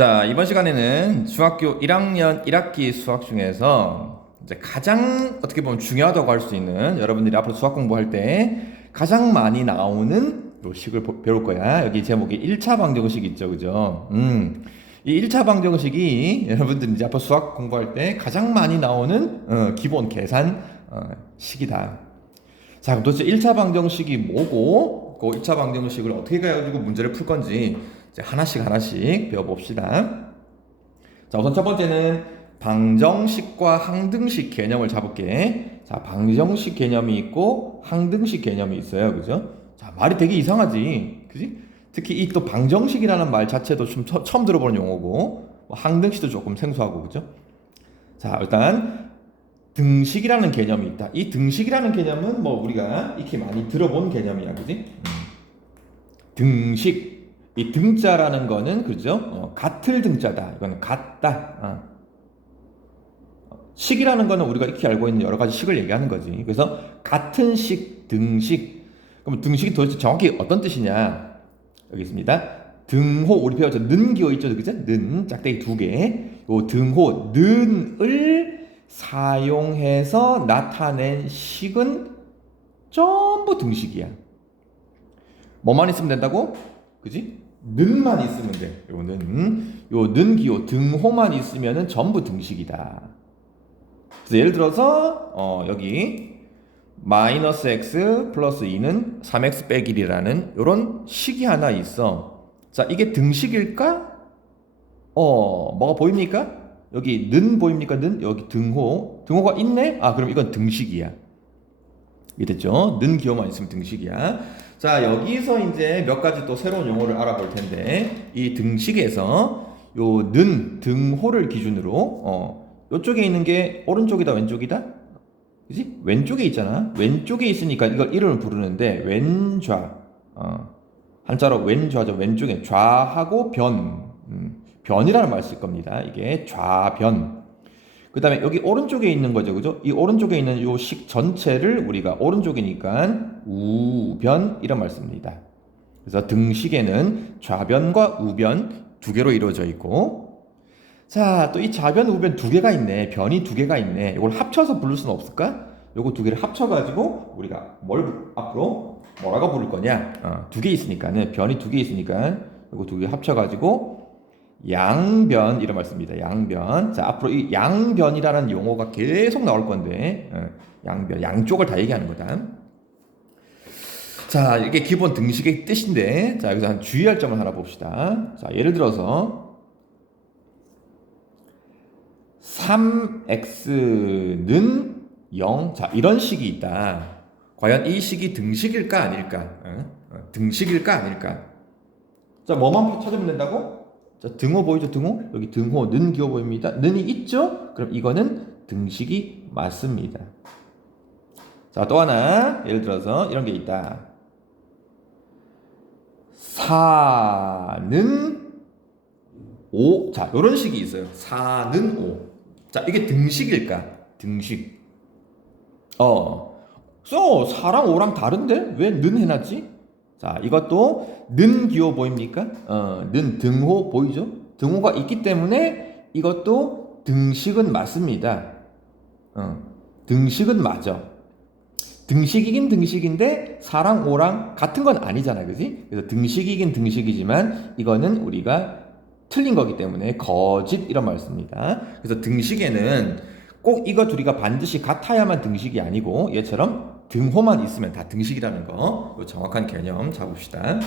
자, 이번 시간에는 중학교 1학년 1학기 수학 중에서 이제 가장 어떻게 보면 중요하다고 할 수 있는 여러분들이 앞으로 수학 공부할 때 가장 많이 나오는 요 식을 보- 배울 거야. 여기 제목이 1차 방정식 있죠. 그죠? 음. 이 1차 방정식이 여러분들이 이제 앞으로 수학 공부할 때 가장 많이 나오는 어, 기본 계산 어, 식이다. 자, 그럼 도대체 1차 방정식이 뭐고, 그 1차 방정식을 어떻게 해가지고 문제를 풀 건지 이제 하나씩 하나씩 배워봅시다. 자, 우선 첫 번째는 방정식과 항등식 개념을 잡을게. 자, 방정식 개념이 있고 항등식 개념이 있어요. 그죠? 자, 말이 되게 이상하지. 그지? 특히 이 또 방정식이라는 말 자체도 좀 처, 처음 들어보는 용어고, 뭐 항등식도 조금 생소하고, 그죠? 자, 일단 등식이라는 개념이 있다. 이 등식이라는 개념은 뭐 우리가 익히 많이 들어본 개념이야, 그지? 음. 등식. 이 등자라는 거는 그죠? 어, 같을 등자다. 이거는 같다. 어. 식이라는 거는 우리가 익히 알고 있는 여러 가지 식을 얘기하는 거지. 그래서 같은 식, 등식. 그럼 등식이 도대체 정확히 어떤 뜻이냐? 여기 있습니다. 등호 우리 배웠죠. 는 기호 있죠, 그죠? 는 짝대기 두 개. 요 등호 는을 사용해서 나타낸 식은 전부 등식이야. 뭐만 있으면 된다고? 그지? 는만 있으면 돼. 요는 요는 기호 등호만 있으면은 전부 등식이다. 그래서 예를 들어서 어, 여기 마이너스 x 플러스 2는 3x 빼기 1이라는 요런 식이 하나 있어. 자, 이게 등식일까? 어, 뭐가 보입니까? 여기 는 보입니까? 는 여기 등호. 등호가 있네? 아, 그럼 이건 등식이야. 이해됐죠? 는 기호만 있으면 등식이야. 자, 여기서 이제 몇 가지 또 새로운 용어를 알아볼 텐데, 이 등식에서 요 는, 등호를 기준으로, 어, 요쪽에 있는 게 오른쪽이다, 왼쪽이다? 그지? 왼쪽에 있잖아. 왼쪽에 있으니까 이걸 이름을 부르는데, 왼좌. 어, 한자로 왼좌죠. 왼쪽에 좌하고 변. 음, 변이라는 말 쓸 겁니다. 이게 좌변. 그 다음에 여기 오른쪽에 있는 거죠. 그죠? 이 오른쪽에 있는 요 식 전체를 우리가 오른쪽이니까 우변 이런 말 씁니다. 그래서 등식에는 좌변과 우변 두 개로 이루어져 있고 자, 또 이 좌변, 우변 두 개가 있네. 변이 두 개가 있네. 이걸 합쳐서 부를 수는 없을까? 요거 두 개를 합쳐가지고 우리가 뭘 부- 앞으로 뭐라고 부를 거냐? 어, 두 개 있으니까는 변이 두 개 있으니까 요거 두 개 합쳐가지고 양변 이런 말 씁니다. 양변. 자, 앞으로 이 양변이라는 용어가 계속 나올 건데, 어, 양변, 양쪽을 다 얘기하는 거다. 자, 이게 기본 등식의 뜻인데, 자, 여기서 한 주의할 점을 하나 봅시다. 자, 예를 들어서, 3x는 0. 자, 이런 식이 있다. 과연 이 식이 등식일까, 아닐까? 어? 어, 등식일까, 아닐까? 자, 뭐만 찾으면 된다고? 자, 등호 보이죠? 등호? 여기 등호, 는 기호 보입니다. 는이 있죠? 그럼 이거는 등식이 맞습니다. 자, 또 하나. 예를 들어서 이런 게 있다. 4는 5. 자, 이런 식이 있어요. 4는 5. 자, 이게 등식일까? 등식. 어. 써. 4랑 5랑 다른데? 왜 는 해놨지? 자, 이것도 는 기호 보입니까? 어, 는 등호 보이죠? 등호가 있기 때문에 이것도 등식은 맞습니다. 어, 등식은 맞아. 등식이긴 등식인데 4랑 5랑 같은 건 아니잖아, 그지? 그래서 등식이긴 등식이지만 이거는 우리가 틀린 거기 때문에 거짓 이런 말 씁니다. 그래서 등식에는 꼭 이거 둘이가 반드시 같아야만 등식이 아니고 얘처럼 등호만 있으면 다 등식이라는 거, 요 정확한 개념 잡읍시다.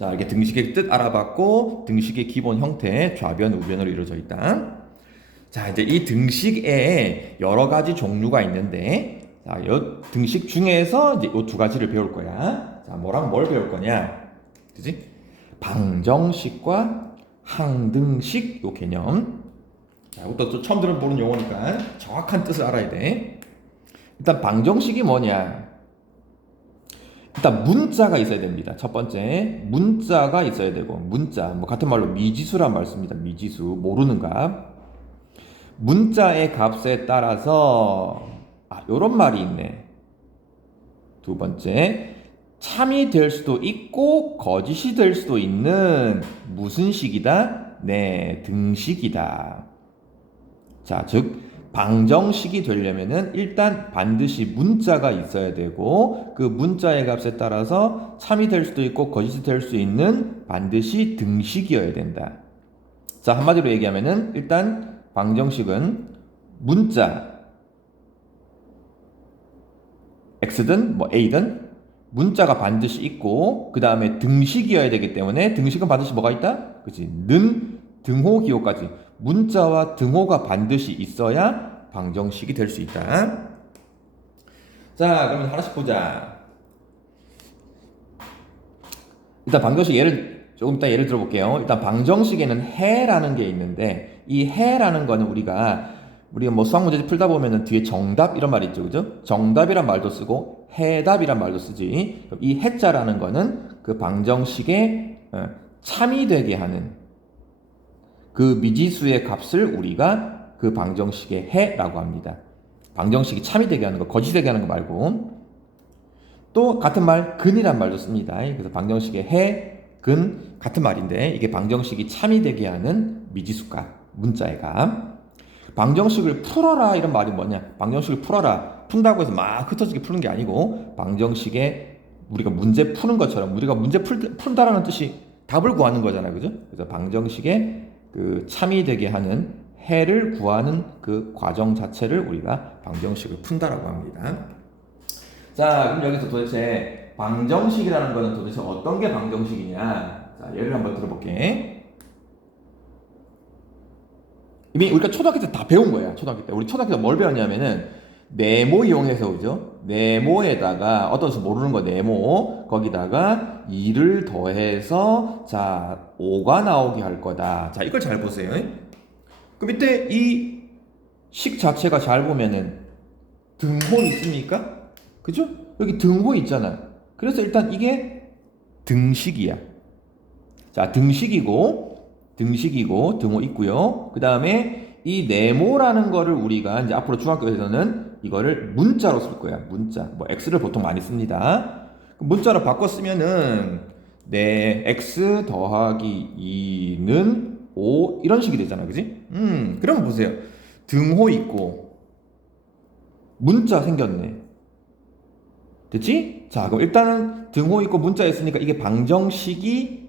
자, 이렇게 등식의 뜻 알아봤고 등식의 기본 형태 좌변 우변으로 이루어져 있다. 자, 이제 이 등식에 여러 가지 종류가 있는데 자, 요 등식 중에서 이제 요 두 가지를 배울 거야. 자, 뭐랑 뭘 배울 거냐? 그지? 방정식과 항등식 요 개념. 자, 이것도 또 처음 들어보는 용어니까 정확한 뜻을 알아야 돼. 일단 방정식이 뭐냐? 일단 문자가 있어야 됩니다. 첫 번째 문자가 있어야 되고 문자 뭐 같은 말로 미지수란 말 씁니다. 미지수 모르는 값. 문자의 값에 따라서 아 요런 말이 있네. 두 번째 참이 될 수도 있고 거짓이 될 수도 있는 무슨 식이다? 네, 등식이다. 자, 즉 방정식이 되려면은 일단 반드시 문자가 있어야 되고 그 문자의 값에 따라서 참이 될 수도 있고 거짓이 될 수 있는 반드시 등식이어야 된다. 자, 한마디로 얘기하면은 일단 방정식은 문자 x든 뭐 a든 문자가 반드시 있고 그 다음에 등식이어야 되기 때문에 등식은 반드시 뭐가 있다? 그치? 는 등호 기호까지 문자와 등호가 반드시 있어야 방정식이 될 수 있다. 자, 그러면 하나씩 보자. 일단 방정식 예를 조금 이따 예를 들어볼게요. 일단 방정식에는 해라는 게 있는데 이 해라는 거는 우리가 우리가 뭐 수학 문제 풀다 보면은 뒤에 정답 이런 말이 있죠, 그죠? 정답이란 말도 쓰고 해답이란 말도 쓰지. 이 해자라는 거는 그 방정식에 어, 참이 되게 하는 그 미지수의 값을 우리가 그 방정식의 해라고 합니다. 방정식이 참이 되게 하는 거, 거짓 되게 하는 거 말고 또 같은 말 근이란 말도 씁니다. 그래서 방정식의 해, 근 같은 말인데 이게 방정식이 참이 되게 하는 미지수값, 문자의 값. 방정식을 풀어라 이런 말이 뭐냐? 방정식을 풀어라. 푼다고 해서 막 흩어지게 푸는 게 아니고 방정식에 우리가 문제 푸는 것처럼 우리가 문제 풀, 푼다라는 뜻이 답을 구하는 거잖아요. 그죠? 그래서 방정식에 그 참이 되게 하는 해를 구하는 그 과정 자체를 우리가 방정식을 푼다라고 합니다. 자, 그럼 여기서 도대체 방정식이라는 거는 도대체 어떤 게 방정식이냐? 자, 예를 한번 들어볼게. 이미 우리가 초등학교 때 다 배운 거야. 초등학교 때. 우리 초등학교 때 뭘 배웠냐면은 네모 이용해서 그죠? 네모에다가 어떤 수 모르는 거 네모 거기다가 2를 더해서 자 5가 나오게 할 거다. 자 이걸 잘 보세요. 그럼 이때 이 식 자체가 잘 보면은 등호 있습니까? 그죠? 여기 등호 있잖아. 그래서 일단 이게 등식이야. 자 등식이고 등식이고 등호 있고요. 그 다음에 이 네모라는 거를 우리가 이제 앞으로 중학교에서는 이거를 문자로 쓸 거야. 문자. 뭐 x를 보통 많이 씁니다. 문자로 바꿔 쓰면은 네 x 더하기 2는 5 이런 식이 되잖아. 그지? 음, 그러면 보세요. 등호 있고 문자 생겼네. 됐지? 자, 그럼 일단은 등호 있고 문자 있으니까 이게 방정식이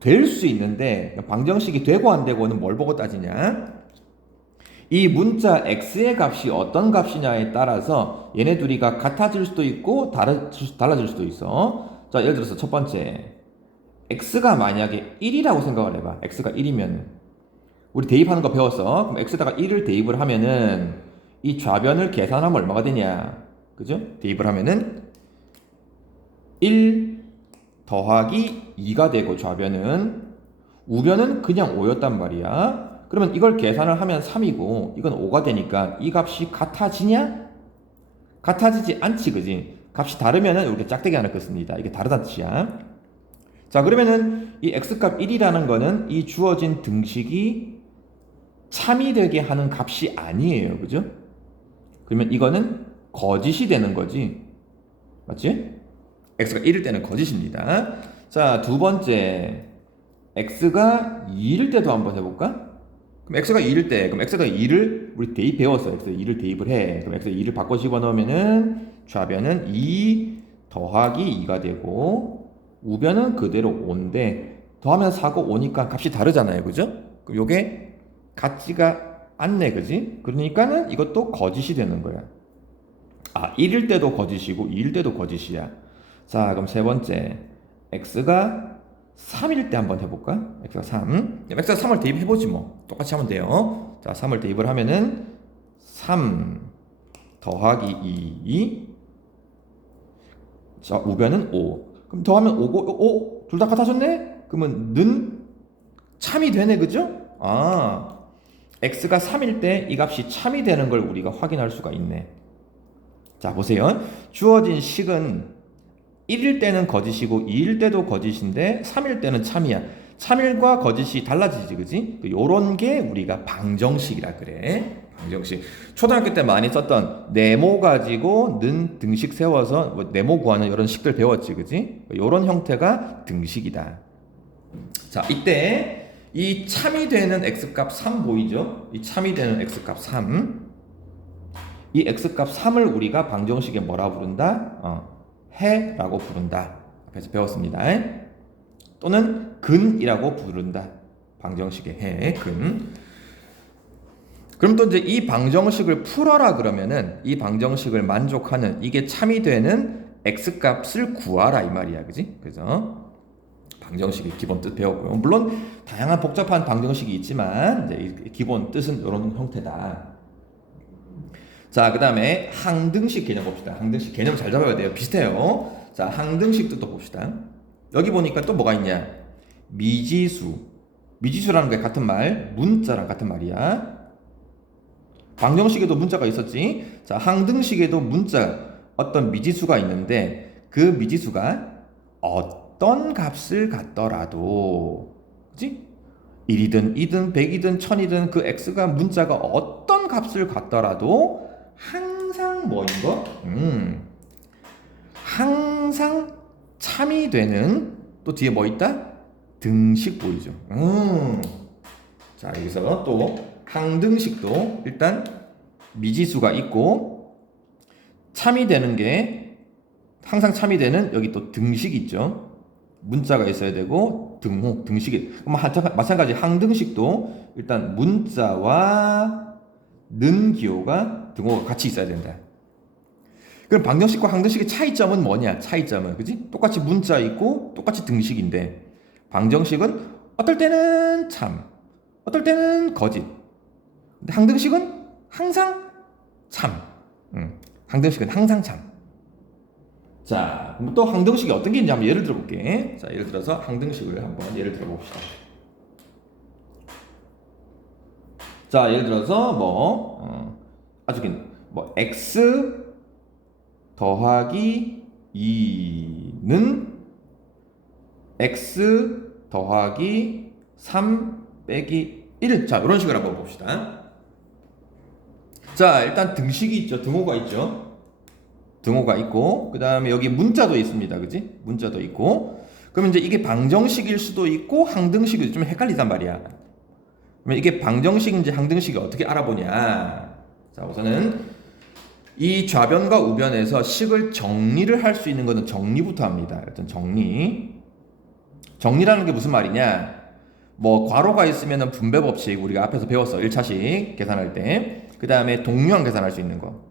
될 수 있는데 방정식이 되고 안 되고는 뭘 보고 따지냐? 이 문자 x의 값이 어떤 값이냐에 따라서 얘네 둘이가 같아질 수도 있고 달라질 수도 있어. 자, 예를 들어서 첫 번째. x가 만약에 1이라고 생각을 해 봐. x가 1이면 우리 대입하는 거 배웠어. 그럼 x에다가 1을 대입을 하면은 이 좌변을 계산하면 얼마가 되냐? 그죠? 대입을 하면은 1 더하기 2가 되고 좌변은 우변은 그냥 5였단 말이야. 그러면 이걸 계산을 하면 3이고 이건 5가 되니까 이 값이 같아지냐? 같아지지 않지, 그지? 값이 다르면은 우리가 짝대기 하나 긋습니다. 이게 다르다는 뜻이야. 자, 그러면은 이 x값 1이라는 거는 이 주어진 등식이 참이 되게 하는 값이 아니에요. 그죠? 그러면 이거는 거짓이 되는 거지. 맞지? X가 1일 때는 거짓입니다. 자, 두 번째. x가 2일 때도 한번 해볼까? 그럼 x가 2일 때, 그럼 x가 2를 우리 대입 배웠어. x 2를 대입을 해. 그럼 x 2를 바꿔 집어넣으면은 좌변은 2 더하기 2가 되고 우변은 그대로 5인데 더하면 4고 5니까 값이 다르잖아요. 그죠? 그럼 요게 같지가 않네. 그지? 그러니까는 이것도 거짓이 되는 거야. 아, 1일 때도 거짓이고 2일 때도 거짓이야. 자, 그럼 세 번째. x가 3일 때 한번 해볼까? x가 3. x가 3을 대입해보지 뭐. 똑같이 하면 돼요. 자, 3을 대입을 하면은 3 더하기 2. 자, 우변은 5. 그럼 더하면 5고, 5, 둘 다 같아졌네? 그러면 는 참이 되네, 그죠? 아, x가 3일 때 이 값이 참이 되는 걸 우리가 확인할 수가 있네. 자, 보세요. 주어진 식은 1일 때는 거짓이고 2일 때도 거짓인데 3일 때는 참이야. 참일과 거짓이 달라지지, 그지? 요런 게 우리가 방정식이라 그래. 방정식. 초등학교 때 많이 썼던 네모 가지고 는 등식 세워서 뭐 네모 구하는 이런 식들 배웠지, 그지? 요런 형태가 등식이다. 자, 이때 이 참이 되는 x값 3 보이죠? 이 참이 되는 x값 3. 이 x값 3을 우리가 방정식에 뭐라 부른다? 어, 해라고 부른다. 앞에서 배웠습니다. 또는 근이라고 부른다. 방정식의 해, 근. 그럼 또 이제 이 방정식을 풀어라 그러면은 이 방정식을 만족하는 이게 참이 되는 x 값을 구하라 이 말이야, 그지? 그래서 방정식의 기본 뜻 배웠고요. 물론 다양한 복잡한 방정식이 있지만 기본 뜻은 이런 형태다. 자, 그 다음에 항등식 개념 봅시다. 항등식 개념 잘 잡아야 돼요. 비슷해요. 자, 항등식도 또 봅시다. 여기 보니까 또 뭐가 있냐? 미지수. 미지수라는 게 같은 말, 문자랑 같은 말이야. 방정식에도 문자가 있었지. 자, 항등식에도 문자 어떤 미지수가 있는데 그 미지수가 어떤 값을 갖더라도 그지? 1이든 2든 100이든 1000이든 그 x가 문자가 어떤 값을 갖더라도 항상 뭐인 거? 음. 항상 참이 되는 또 뒤에 뭐 있다? 등식 보이죠. 음. 자, 여기서 또 항등식도 일단 미지수가 있고 참이 되는 게 항상 참이 되는 여기 또 등식 있죠. 문자가 있어야 되고 등호 등식이 마찬가지 항등식도 일단 문자와 는 기호가 등호가 같이 있어야 된다. 그럼 방정식과 항등식의 차이점은 뭐냐? 차이점은 그지? 똑같이 문자 있고 똑같이 등식인데 방정식은 어떨 때는 참, 어떨 때는 거짓. 근데 항등식은 항상 참. 음, 항등식은 항상 참. 자, 그럼 또 항등식이 어떤 게 있는지 한번 예를 들어볼게. 자, 예를 들어서 항등식을 한번 예를 들어봅시다. 자, 예를 들어서 뭐 어, 아주 뭐 x 더하기 2는 x 더하기 3 빼기 1. 자, 이런 식으로 한번 봅시다. 자, 일단 등식이 있죠. 등호가 있죠. 등호가 있고, 그 다음에 여기 문자도 있습니다. 그지? 문자도 있고. 그러면 이제 이게 방정식일 수도 있고, 항등식이 좀 헷갈리단 말이야. 그러면 이게 방정식인지 항등식이 어떻게 알아보냐. 자, 우선은 이 좌변과 우변에서 식을 정리를 할 수 있는 것은 정리부터 합니다. 일단 정리. 정리라는 게 무슨 말이냐? 뭐 괄호가 있으면 분배 법칙 우리가 앞에서 배웠어. 1차식 계산할 때. 그 다음에 동류항 계산할 수 있는 거.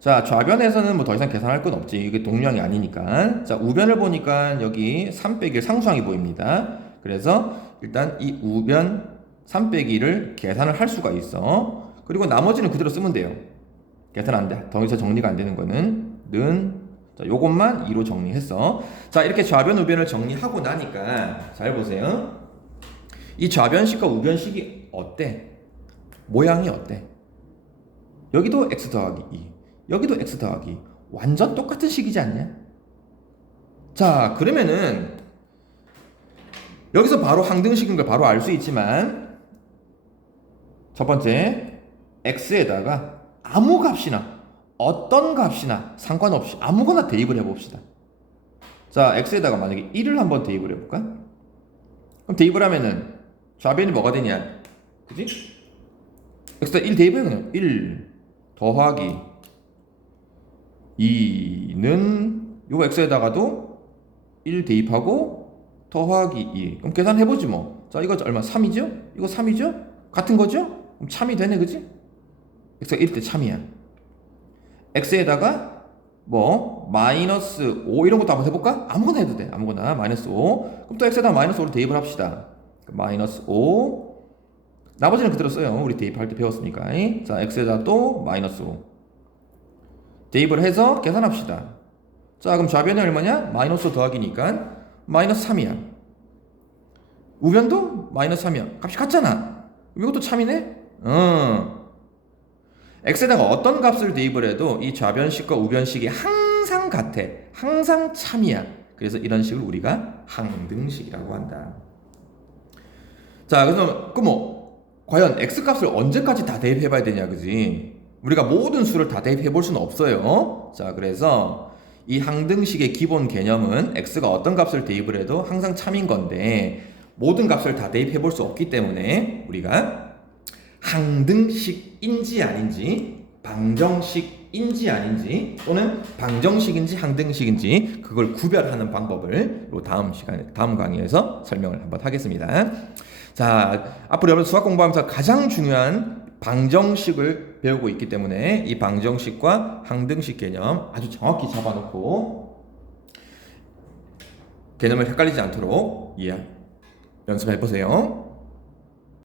자, 좌변에서는 뭐 더 이상 계산할 건 없지. 이게 동류항이 아니니까. 자, 우변을 보니까 여기 3 빼기 상수항이 보입니다. 그래서 일단 이 우변 3 빼기를 계산을 할 수가 있어. 그리고 나머지는 그대로 쓰면 돼요. 계산 안 돼. 더 이상 정리가 안 되는 거는 는 자, 요것만 2로 정리했어. 자, 이렇게 좌변 우변을 정리하고 나니까 잘 보세요. 이 좌변식과 우변식이 어때? 모양이 어때? 여기도 x 더하기 2, 여기도 x 더하기 완전 똑같은 식이지 않냐? 자, 그러면은 여기서 바로 항등식인 걸 바로 알 수 있지만 첫 번째 x에다가 아무 값이나 어떤 값이나 상관없이 아무거나 대입을 해봅시다. 자, x에다가 만약에 1을 한번 대입을 해볼까? 그럼 대입을 하면은 좌변이 뭐가 되냐? 그지? x에다 1 대입해 그냥 1 더하기 2는 요거 x에다가도 1 대입하고 더하기 2 그럼 계산해보지 뭐. 자, 이거 얼마? 3이죠? 이거 3이죠? 같은 거죠? 그럼 참이 되네, 그지? X가 1때 참이야. x에다가 뭐 마이너스 5 이런 것도 한번 해볼까? 아무거나 해도 돼. 아무거나 마이너스 5. 그럼 또 x에다 마이너스 5를 대입을 합시다. 마이너스 5. 나머지는 그대로 써요. 우리 대입할 때 배웠으니까. 자, x에다 또 마이너스 5. 대입을 해서 계산합시다. 자, 그럼 좌변이 얼마냐? 마이너스 더하기니까 마이너스 3이야. 우변도 마이너스 3이야. 값이 같잖아. 이것도 참이네? 어. X에다가 어떤 값을 대입을 해도 이 좌변식과 우변식이 항상 같아. 항상 참이야. 그래서 이런 식을 우리가 항등식이라고 한다. 자, 그래서 그 뭐 과연 x 값을 언제까지 다 대입해 봐야 되냐, 그지? 우리가 모든 수를 다 대입해 볼 수는 없어요. 자, 그래서 이 항등식의 기본 개념은 x가 어떤 값을 대입을 해도 항상 참인 건데 모든 값을 다 대입해 볼 수 없기 때문에 우리가 항등식인지 아닌지 방정식인지 아닌지 또는 방정식인지 항등식인지 그걸 구별하는 방법을 요 다음 시간에 다음 강의에서 설명을 한번 하겠습니다. 자, 앞으로 여러분 수학 공부하면서 가장 중요한 방정식을 배우고 있기 때문에 이 방정식과 항등식 개념 아주 정확히 잡아놓고 개념을 헷갈리지 않도록 예, 연습해 보세요.